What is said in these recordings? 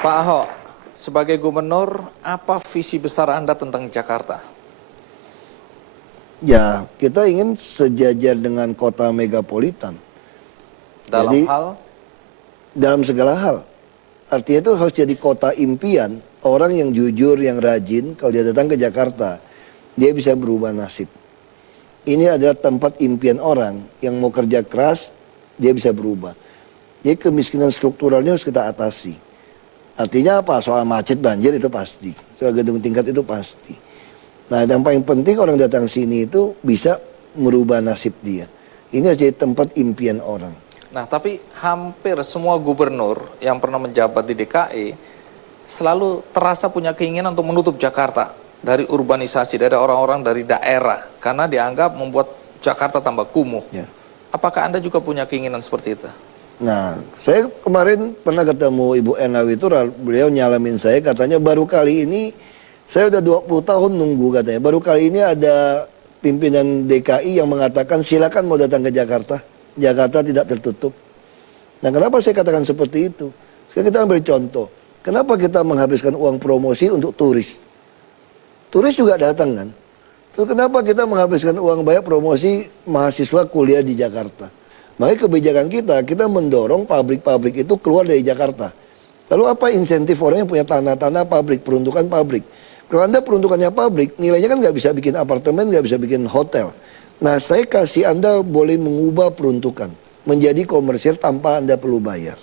Pak Ahok, sebagai gubernur, apa visi besar Anda tentang Jakarta? Ya, kita ingin sejajar dengan kota megapolitan. Dalam Jadi, hal? dalam segala hal. Artinya itu harus jadi kota impian. Orang yang jujur, yang rajin, kalau dia datang ke Jakarta, dia bisa berubah nasib. Ini adalah tempat impian orang yang mau kerja keras, dia bisa berubah. Jadi kemiskinan strukturalnya harus kita atasi. Artinya apa? Soal macet, banjir itu pasti. Soal gedung tingkat itu pasti. Nah, yang paling penting orang datang sini itu bisa merubah nasib dia. Ini harus jadi tempat impian orang. Nah, tapi hampir semua gubernur yang pernah menjabat di DKI selalu terasa punya keinginan untuk menutup Jakarta dari urbanisasi, dari orang-orang dari daerah, karena dianggap membuat Jakarta tambah kumuh. Ya. Apakah Anda juga punya keinginan seperti itu? Nah, saya kemarin pernah ketemu Ibu Enawi Tural, beliau nyalamin saya, katanya baru kali ini, saya udah 20 tahun nunggu katanya, baru kali ini ada pimpinan DKI yang mengatakan silakan mau datang ke Jakarta, Jakarta tidak tertutup. Nah, kenapa saya katakan seperti itu? Sekarang kita ambil contoh, kenapa kita menghabiskan uang promosi untuk turis? Turis juga datang kan? Terus kenapa kita menghabiskan uang banyak promosi mahasiswa kuliah di Jakarta? Makanya kebijakan kita mendorong pabrik-pabrik itu keluar dari Jakarta. Lalu apa insentif orang yang punya tanah-tanah pabrik, peruntukan pabrik? Kalau Anda peruntukannya pabrik, nilainya kan nggak bisa bikin apartemen, nggak bisa bikin hotel. Nah, saya kasih Anda boleh mengubah peruntukan menjadi komersial tanpa Anda perlu bayar.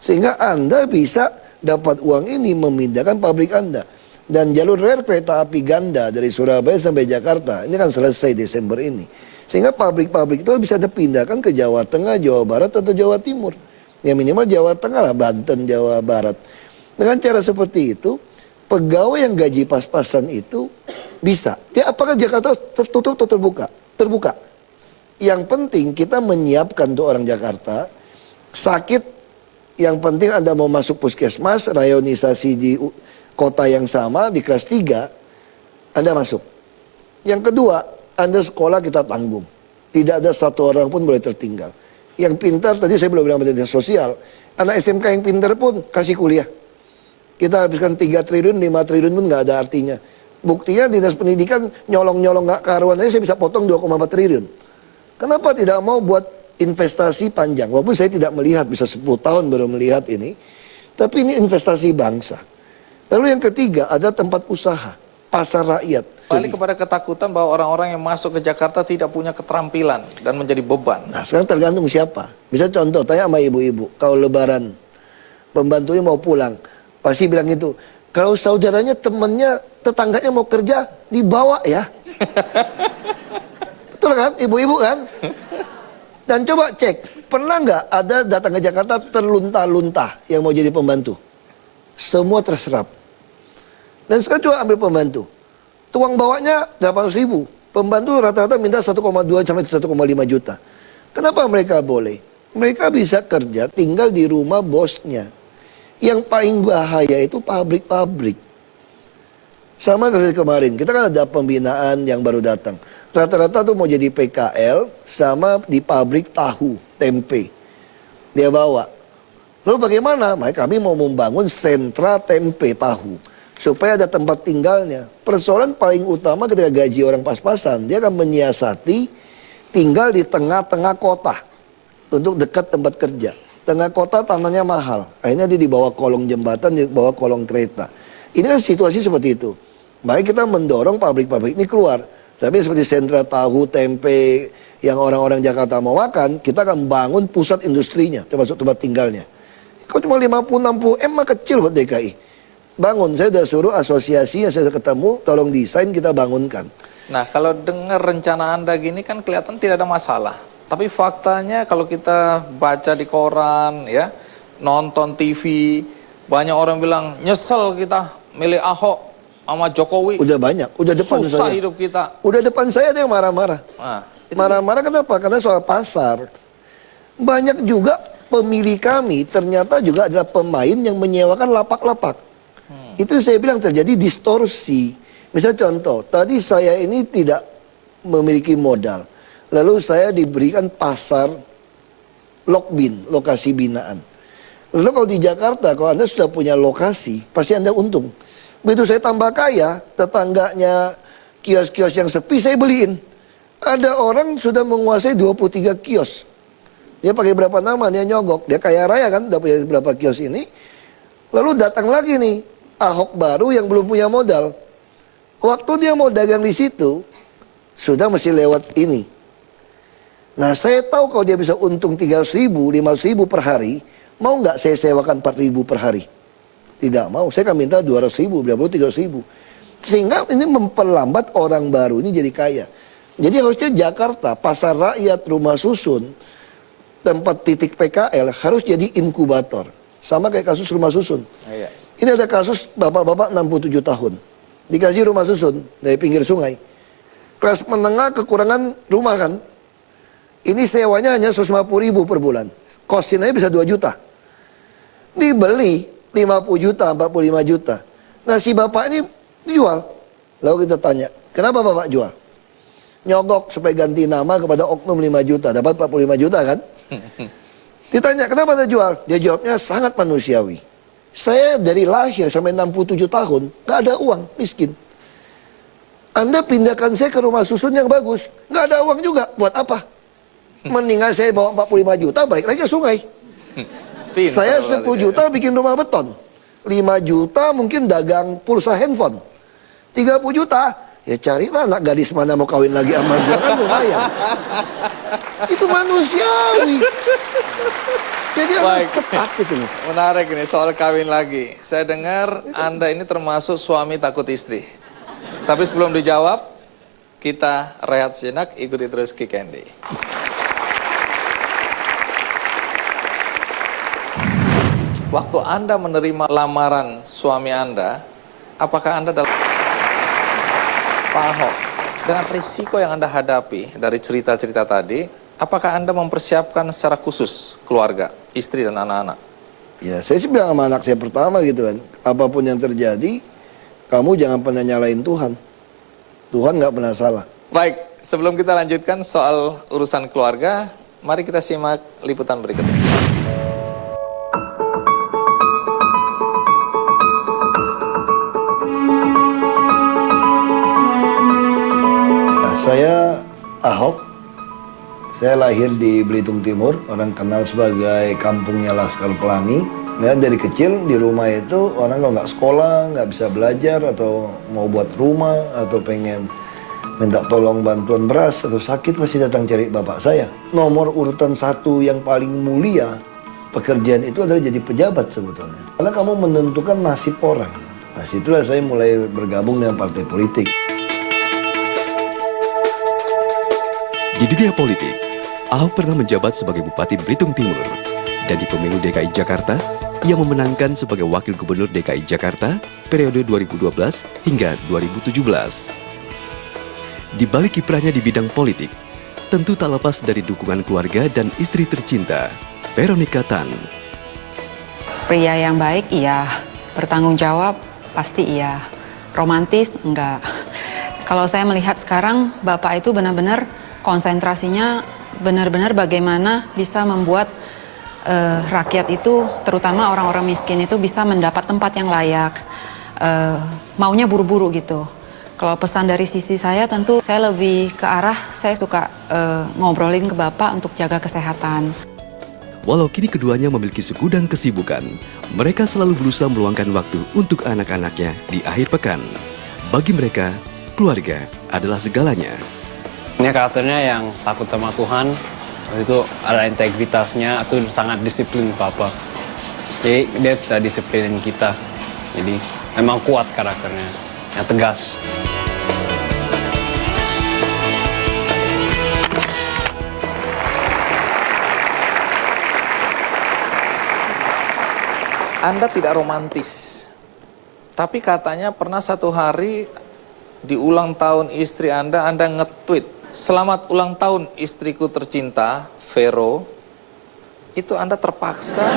Sehingga Anda bisa dapat uang ini memindahkan pabrik Anda. Dan jalur rel kereta api ganda dari Surabaya sampai Jakarta, ini kan selesai Desember ini. Sehingga pabrik-pabrik itu bisa dipindahkan ke Jawa Tengah, Jawa Barat, atau Jawa Timur. Ya minimal Jawa Tengah lah, Banten, Jawa Barat. Dengan cara seperti itu, pegawai yang gaji pas-pasan itu bisa. Ya apakah Jakarta tertutup atau terbuka? Terbuka. Yang penting kita menyiapkan untuk orang Jakarta, sakit, yang penting Anda mau masuk puskesmas, rayonisasi di kota yang sama, di kelas 3, Anda masuk. Yang kedua, Anda sekolah kita tanggung. Tidak ada satu orang pun boleh tertinggal. Yang pintar, tadi saya belum bilang dinas sosial, anak SMK yang pintar pun kasih kuliah. Kita habiskan 3 triliun, 5 triliun pun nggak ada artinya. Buktinya dinas pendidikan nyolong-nyolong nggak karuan aja saya bisa potong 2,4 triliun. Kenapa tidak mau buat investasi panjang? Walaupun saya tidak melihat, bisa 10 tahun baru melihat ini. Tapi ini investasi bangsa. Lalu yang ketiga, ada tempat usaha, pasar rakyat. Balik kepada ketakutan bahwa orang-orang yang masuk ke Jakarta tidak punya keterampilan dan menjadi beban. Nah, sekarang tergantung siapa. Bisa contoh, tanya sama ibu-ibu, kalau lebaran, pembantunya mau pulang, pasti bilang itu, kalau saudaranya, temennya, tetangganya mau kerja, dibawa ya. Betul kan, ibu-ibu kan? Dan coba cek, pernah nggak ada datang ke Jakarta terlunta-lunta yang mau jadi pembantu? Semua terserap. Dan sekarang coba ambil pembantu. Tuang bawanya 800.000. Pembantu rata-rata minta 1,2 sampai 1,5 juta. Kenapa mereka boleh? Mereka bisa kerja tinggal di rumah bosnya. Yang paling bahaya itu pabrik-pabrik. Sama seperti kemarin, kita kan ada pembinaan yang baru datang. Rata-rata tuh mau jadi PKL sama di pabrik tahu, tempe. Dia bawa. Lalu bagaimana? Maka kami mau membangun sentra tempe tahu. Supaya ada tempat tinggalnya. Persoalan paling utama ketika gaji orang pas-pasan, dia akan menyiasati tinggal di tengah-tengah kota. Untuk dekat tempat kerja. Tengah kota tanahnya mahal. Akhirnya dia dibawa kolong jembatan, dibawa kolong kereta. Ini kan situasi seperti itu. Baik kita mendorong pabrik-pabrik ini keluar. Tapi seperti sentra tahu, tempe, yang orang-orang Jakarta mau makan, kita akan bangun pusat industrinya, termasuk tempat tinggalnya. Kok cuma 50-60 M mah kecil buat DKI. Bangun, saya sudah suruh asosiasi yang saya sudah ketemu, tolong desain kita bangunkan. Nah, kalau dengar rencana Anda gini kan kelihatan tidak ada masalah. Tapi faktanya kalau kita baca di koran, ya, nonton TV, banyak orang bilang nyesel kita milih Ahok sama Jokowi. Udah banyak, udah depan susah saya. hidup kita. Udah depan saya ada yang marah-marah. Nah, marah-marah kenapa? Karena soal pasar. Banyak juga pemilih kami ternyata juga adalah pemain yang menyewakan lapak-lapak. Itu saya bilang terjadi distorsi. Misal contoh, tadi saya ini tidak memiliki modal. Lalu saya diberikan pasar lokbin, lokasi binaan. Lalu kalau di Jakarta, kalau Anda sudah punya lokasi, pasti Anda untung. Begitu saya tambah kaya, tetangganya kios-kios yang sepi saya beliin. Ada orang sudah menguasai 23 kios. Dia pakai berapa nama, dia nyogok. Dia kaya raya kan, udah punya berapa kios ini. Lalu datang lagi nih, Ahok baru yang belum punya modal. Waktu dia mau dagang di situ, sudah mesti lewat ini. Nah saya tahu kalau dia bisa untung 300.000, 500.000 per hari, mau nggak saya sewakan 4.000 per hari? Tidak mau, saya akan minta 200.000, berapa 300.000. Sehingga ini memperlambat orang baru ini jadi kaya. Jadi harusnya Jakarta, pasar rakyat, rumah susun, tempat titik PKL harus jadi inkubator. Sama kayak kasus rumah susun. Iya. Ini ada kasus bapak-bapak 67 tahun. Dikasih rumah susun dari pinggir sungai. Kelas menengah kekurangan rumah kan. Ini sewanya hanya 150.000 per bulan. Kosin aja bisa 2 juta. Dibeli 50 juta, 45 juta. Nah si bapak ini jual. Lalu kita tanya, kenapa bapak jual? Nyogok supaya ganti nama kepada oknum 5 juta. Dapat 45 juta kan? Ditanya, kenapa Anda jual? Dia jawabnya sangat manusiawi. Saya dari lahir sampai 67 tahun, gak ada uang, miskin. Anda pindahkan saya ke rumah susun yang bagus, gak ada uang juga, buat apa? Mendingan saya bawa 45 juta, balik lagi ke sungai. Saya 10 juta bikin rumah beton. 5 juta mungkin dagang pulsa handphone. 30 juta, ya carilah anak gadis mana mau kawin lagi sama gua kan lumayan. Itu manusiawi. Jadi harus tepat gitu loh. Menarik ini soal kawin lagi. Saya dengar Anda ini termasuk suami takut istri. Tapi sebelum dijawab, kita rehat sejenak, ikuti terus Ki Candy. Waktu Anda menerima lamaran suami Anda, apakah Anda dalam Pak Ahok, dengan risiko yang Anda hadapi dari cerita-cerita tadi, apakah Anda mempersiapkan secara khusus keluarga, istri dan anak-anak? Ya saya sih bilang sama anak saya pertama gitu kan. Apapun yang terjadi, kamu jangan pernah nyalain Tuhan. Tuhan nggak pernah salah. Baik, sebelum kita lanjutkan soal urusan keluarga, mari kita simak liputan berikut ini. Saya Ahok, saya lahir di Belitung Timur, orang kenal sebagai kampungnya Laskar Pelangi. Ya, dari kecil di rumah itu orang kalau nggak sekolah, nggak bisa belajar atau mau buat rumah atau pengen minta tolong bantuan beras atau sakit pasti datang cari bapak saya. Nomor urutan 1 yang paling mulia pekerjaan itu adalah jadi pejabat sebetulnya. Karena kamu menentukan nasib orang. Nah situlah saya mulai bergabung dengan partai politik. Di dunia politik, Ahok pernah menjabat sebagai Bupati Belitung Timur. Dan di pemilu DKI Jakarta, ia memenangkan sebagai Wakil Gubernur DKI Jakarta periode 2012 hingga 2017. Di balik kiprahnya di bidang politik, tentu tak lepas dari dukungan keluarga dan istri tercinta, Veronica Tan. Pria yang baik, iya. Bertanggung jawab, pasti iya. Romantis, enggak. Kalau saya melihat sekarang, Bapak itu benar-benar konsentrasinya benar-benar bagaimana bisa membuat rakyat itu, terutama orang-orang miskin itu bisa mendapat tempat yang layak. Maunya buru-buru gitu. Kalau pesan dari sisi saya tentu saya lebih ke arah saya suka ngobrolin ke Bapak untuk jaga kesehatan. Walau kini keduanya memiliki segudang kesibukan, mereka selalu berusaha meluangkan waktu untuk anak-anaknya di akhir pekan. Bagi mereka, keluarga adalah segalanya. Ini karakternya yang takut sama Tuhan, itu ada integritasnya, itu sangat disiplin Papa. Jadi dia bisa disiplinin kita, jadi memang kuat karakternya, yang tegas. Anda tidak romantis, tapi katanya pernah satu hari di ulang tahun istri Anda nge-tweet, "Selamat ulang tahun istriku tercinta, Vero." Itu Anda terpaksa.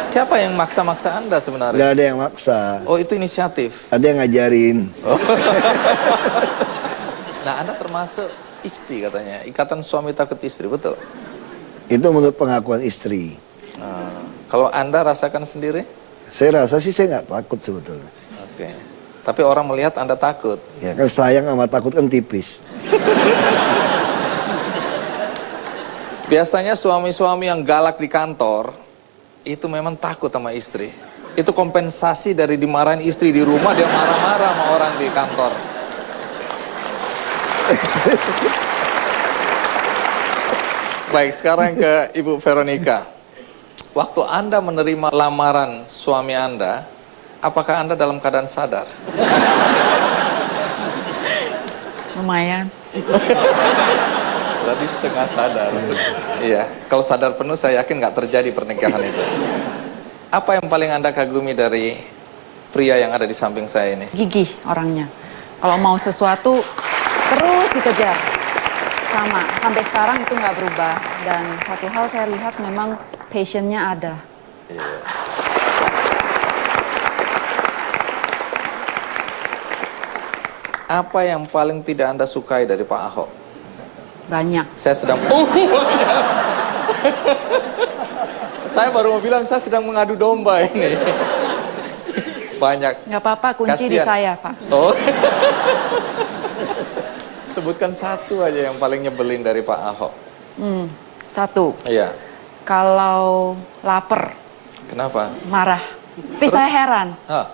Siapa yang maksa-maksa Anda sebenarnya? Nggak ada yang maksa. Oh, itu inisiatif. Ada yang ngajarin. Nah, Anda termasuk istri katanya. Ikatan suami takut istri, betul? Itu menurut pengakuan istri. Kalau Anda rasakan sendiri? Saya rasa sih saya nggak takut sebetulnya. Oke. Tapi orang melihat Anda takut. Ya kan sayang sama takut kan tipis. Biasanya suami-suami yang galak di kantor, itu memang takut sama istri. Itu kompensasi dari dimarahin istri di rumah, dia marah-marah sama orang di kantor. Baik, sekarang ke Ibu Veronica. Waktu Anda menerima lamaran suami Anda, apakah Anda dalam keadaan sadar? Lumayan. Berarti setengah sadar. Iya, kalau sadar penuh saya yakin nggak terjadi pernikahan itu. Apa yang paling Anda kagumi dari pria yang ada di samping saya ini? Gigih orangnya. Kalau mau sesuatu terus dikejar. Sama, sampai sekarang itu nggak berubah. Dan satu hal saya lihat memang passionnya ada. Apa yang paling tidak Anda sukai dari Pak Ahok? Banyak. Saya sedang... Saya baru mau bilang saya sedang mengadu domba ini. Banyak. Nggak apa-apa, kunci di Kasian. saya, Pak. Oh. Sebutkan satu aja yang paling nyebelin dari Pak Ahok. Satu, Iya. kalau lapar, Kenapa? marah. Tapi saya heran. Hah?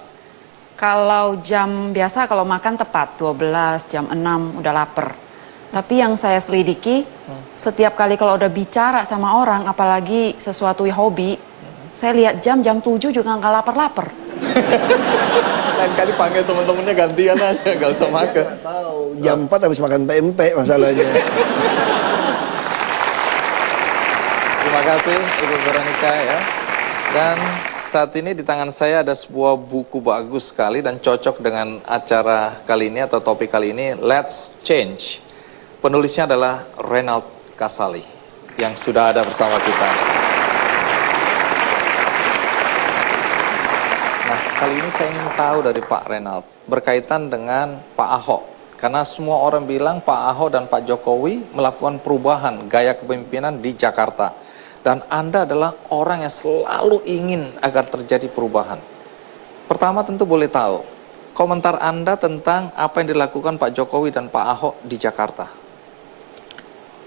Kalau jam biasa kalau makan tepat 12, jam 6 udah lapar. Tapi yang saya selidiki, setiap kali kalau udah bicara sama orang, apalagi sesuatu hobi, saya lihat jam 7 juga nggak lapar-lapar. Lain kali panggil teman-temannya gantian aja, nggak usah makan. Nggak tahu, jam 4 habis makan pempek masalahnya. Terima kasih Ibu Veronica ya. Dan saat ini di tangan saya ada sebuah buku bagus sekali dan cocok dengan acara kali ini atau topik kali ini, Let's Change. Penulisnya adalah Renald Kasali yang sudah ada bersama kita. Nah, kali ini saya ingin tahu dari Pak Renald berkaitan dengan Pak Ahok. Karena semua orang bilang Pak Ahok dan Pak Jokowi melakukan perubahan gaya kepemimpinan di Jakarta. Dan Anda adalah orang yang selalu ingin agar terjadi perubahan. Pertama tentu boleh tahu, komentar Anda tentang apa yang dilakukan Pak Jokowi dan Pak Ahok di Jakarta.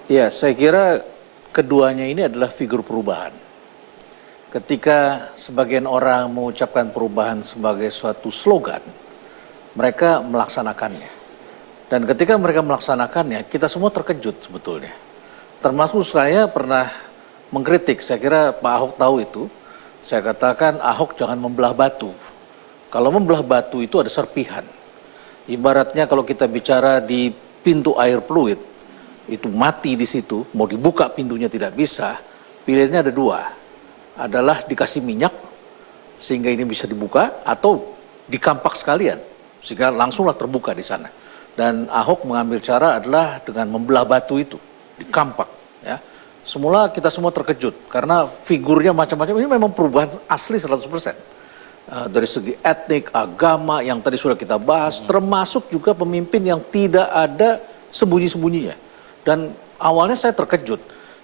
Ya, saya kira keduanya ini adalah figur perubahan. Ketika sebagian orang mengucapkan perubahan sebagai suatu slogan, mereka melaksanakannya. Dan ketika mereka melaksanakannya, kita semua terkejut sebetulnya. Termasuk saya pernah mengkritik, saya kira Pak Ahok tahu itu. Saya katakan Ahok jangan membelah batu. Kalau membelah batu itu ada serpihan. Ibaratnya kalau kita bicara di pintu air fluid, itu mati di situ, mau dibuka pintunya tidak bisa, pilihannya ada dua. Adalah dikasih minyak, sehingga ini bisa dibuka, atau dikampak sekalian, sehingga langsunglah terbuka di sana. Dan Ahok mengambil cara adalah dengan membelah batu itu, dikampak. Ya. Semula kita semua terkejut, karena figurnya macam-macam, ini memang perubahan asli 100%. Dari segi etnik, agama, yang tadi sudah kita bahas, termasuk juga pemimpin yang tidak ada sembunyi-sembunyinya. Dan awalnya saya terkejut,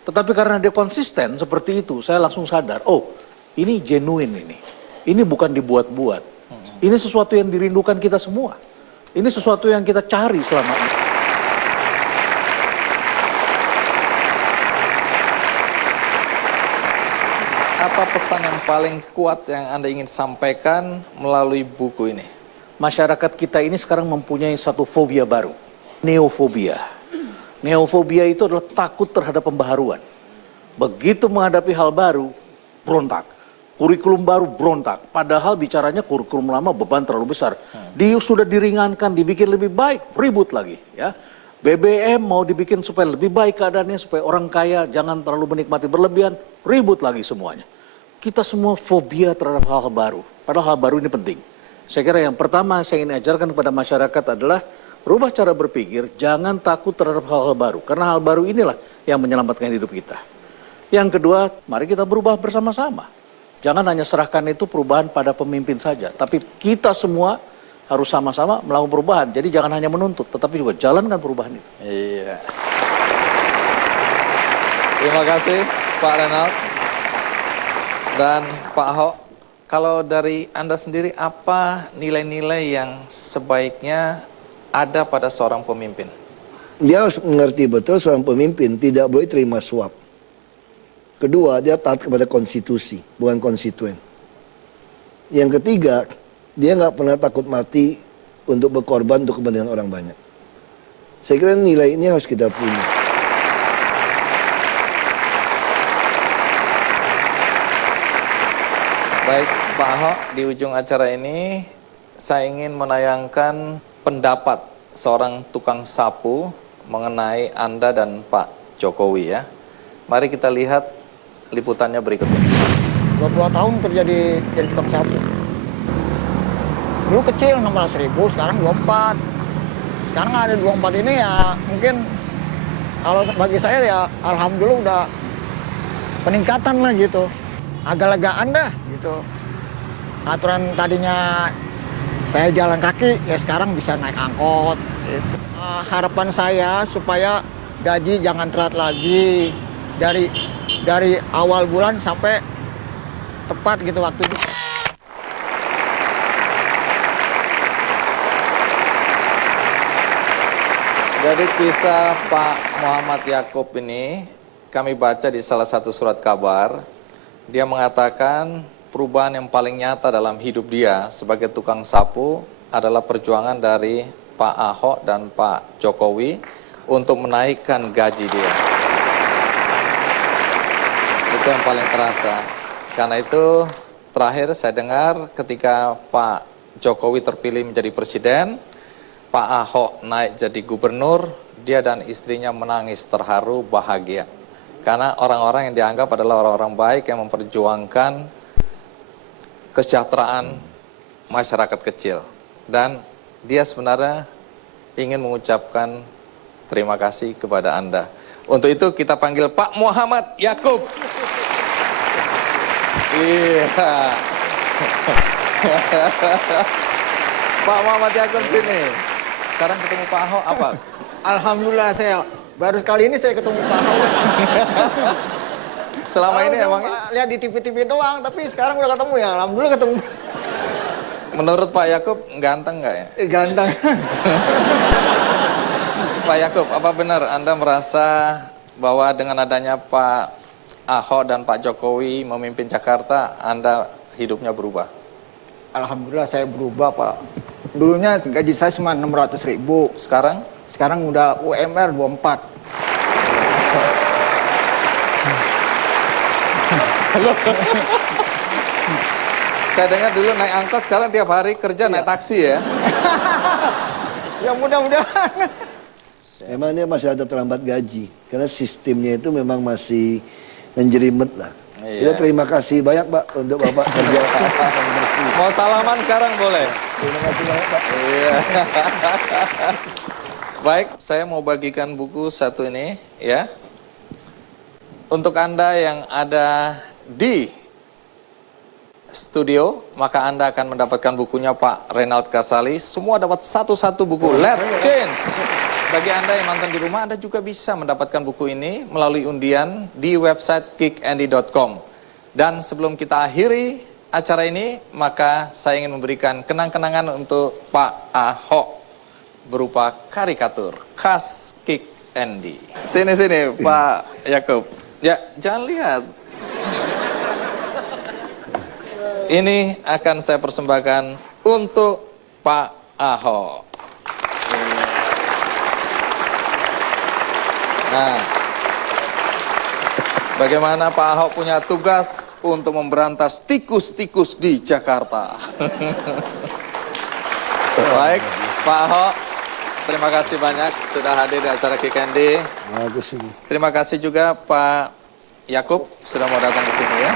tetapi karena dia konsisten seperti itu, saya langsung sadar, oh ini genuine ini. Ini bukan dibuat-buat. Ini sesuatu yang dirindukan kita semua. Ini sesuatu yang kita cari selama ini. Apa pesan yang paling kuat yang Anda ingin sampaikan melalui buku ini? Masyarakat kita ini sekarang mempunyai satu fobia baru, neofobia. Neofobia itu adalah takut terhadap pembaharuan. Begitu menghadapi hal baru, berontak. Kurikulum baru berontak. Padahal bicaranya kurikulum lama beban terlalu besar. Dia sudah diringankan, dibikin lebih baik, ribut lagi. Ya. BBM mau dibikin supaya lebih baik keadaannya, supaya orang kaya jangan terlalu menikmati berlebihan, ribut lagi semuanya. Kita semua fobia terhadap hal-hal baru. Padahal hal baru ini penting. Saya kira yang pertama saya ingin ajarkan kepada masyarakat adalah rubah cara berpikir, jangan takut terhadap hal-hal baru. Karena hal baru inilah yang menyelamatkan hidup kita. Yang kedua, mari kita berubah bersama-sama. Jangan hanya serahkan itu perubahan pada pemimpin saja. Tapi kita semua harus sama-sama melakukan perubahan. Jadi jangan hanya menuntut, tetapi juga jalankan perubahan itu. Iya. Terima kasih Pak Renald. Dan Pak Ahok, kalau dari Anda sendiri apa nilai-nilai yang sebaiknya ada pada seorang pemimpin? Dia harus mengerti betul seorang pemimpin tidak boleh terima suap. Kedua, dia taat kepada konstitusi, bukan konstituen. Yang ketiga, dia nggak pernah takut mati untuk berkorban untuk kepentingan orang banyak. Saya kira nilai ini harus kita punya. Baik, Pak Ahok, di ujung acara ini saya ingin menayangkan pendapat seorang tukang sapu mengenai Anda dan Pak Jokowi ya. Mari kita lihat liputannya berikut ini. 22 tahun kerja jadi tukang sapu. Dulu kecil 16.000, sekarang 24. Sekarang ada 24 ini ya mungkin kalau bagi saya ya alhamdulillah udah peningkatan lah gitu. Agak legaan dah gitu. Aturan tadinya saya jalan kaki ya sekarang bisa naik angkot gitu. Harapan saya supaya gaji jangan telat lagi dari awal bulan sampai tepat gitu waktu itu. Jadi kisah Pak Muhammad Yakub ini kami baca di salah satu surat kabar. Dia mengatakan perubahan yang paling nyata dalam hidup dia sebagai tukang sapu adalah perjuangan dari Pak Ahok dan Pak Jokowi untuk menaikkan gaji dia. Itu yang paling terasa. Karena itu terakhir saya dengar ketika Pak Jokowi terpilih menjadi presiden, Pak Ahok naik jadi gubernur, dia dan istrinya menangis terharu bahagia. Karena orang-orang yang dianggap adalah orang-orang baik yang memperjuangkan kesejahteraan masyarakat kecil. Dan dia sebenarnya ingin mengucapkan terima kasih kepada Anda. Untuk itu kita panggil Pak Muhammad Yakub. Iya. Pak Muhammad Yakub sini. Sekarang ketemu Pak Ahok apa? Alhamdulillah saya baru kali ini saya ketemu Pak Ahok. Selama ini emang lihat di TV-TV doang, tapi sekarang udah ketemu ya. Alhamdulillah ketemu. menurut Pak Yakub ganteng nggak ya? Ganteng. Pak Yakub, apa benar Anda merasa bahwa dengan adanya Pak Ahok dan Pak Jokowi memimpin Jakarta, Anda hidupnya berubah? Alhamdulillah saya berubah Pak. Dulunya gaji saya cuma 600.000. Sekarang? Sekarang udah UMR 24. Saya dengar dulu naik angkot, sekarang tiap hari kerja naik taksi ya? Ya mudah-mudahan. Memang dia masih ada terlambat gaji. Karena sistemnya itu memang masih menjelimet lah. Iya. Ya, terima kasih banyak Pak untuk Bapak kerja. Mau salaman sekarang boleh? Terima kasih banyak Pak. Iya. Baik, saya mau bagikan buku satu ini ya. Untuk Anda yang ada di studio, maka Anda akan mendapatkan bukunya Pak Renald Kasali. Semua dapat satu-satu buku. Let's Change. Bagi Anda yang nonton di rumah, Anda juga bisa mendapatkan buku ini melalui undian di website kickandy.com. Dan sebelum kita akhiri acara ini, maka saya ingin memberikan kenang-kenangan untuk Pak Ahok berupa karikatur khas Kick Andy. Sini Pak Yakub. Ya, jangan lihat. Ini akan saya persembahkan untuk Pak Ahok. Nah, bagaimana Pak Ahok punya tugas untuk memberantas tikus-tikus di Jakarta. Baik, Pak Ahok, terima kasih banyak sudah hadir di acara Kick Andy. Bagus ini. Terima kasih juga Pak Yakub sudah mau datang ke sini ya.